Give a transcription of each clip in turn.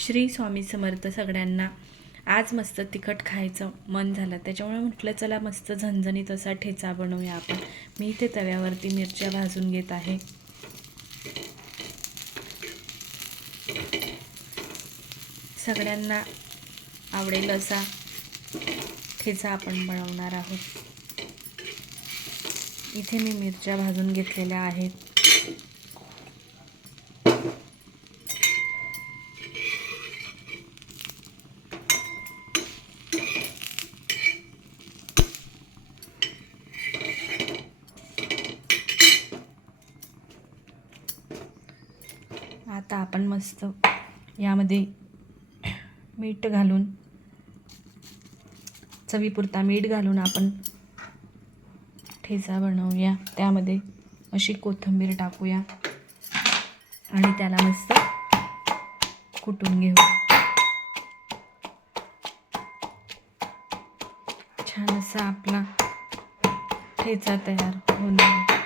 श्री स्वामी समर्थ सगळ्यांना. आज मस्त तिखट खायचं मन झालं, त्याच्यामुळे म्हटलं चला मस्त झणझणीत असा ठेचा बनवूया आपण. मी इथे तव्यावरती मिरच्या भाजून घेत आहे. सगळ्यांना आवडेल असा ठेचा आपण बनवणार आहोत. इथे मी मिरच्या भाजून घेतलेल्या आहेत. आता आपण मस्त यामध्ये मीठ घालून, चवीपुरता मीठ घालून आपण ठेचा बनवूया. त्यामध्ये अशी कोथिंबीर टाकूया आणि त्याला मस्त कुटून घेऊ. छान असा आपला ठेचा तयार होणार.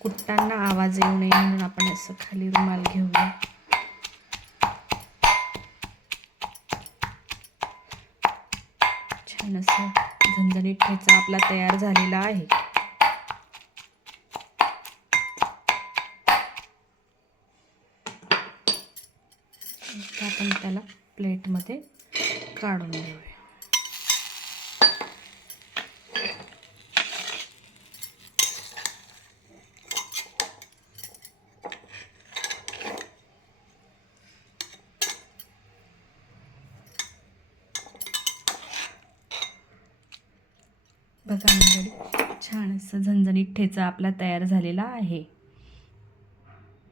कुटताना आवाज येऊ नये म्हणून आपण असं खाली रुमाल घेऊया. छान असं झणझणीत ठेचा आपला तयार झालेला आहे. आपण त्याला प्लेटमध्ये काढून घेऊया. बघा मंडळी, छान असं झणझणीत ठेचा आपला तयार झालेला आहे.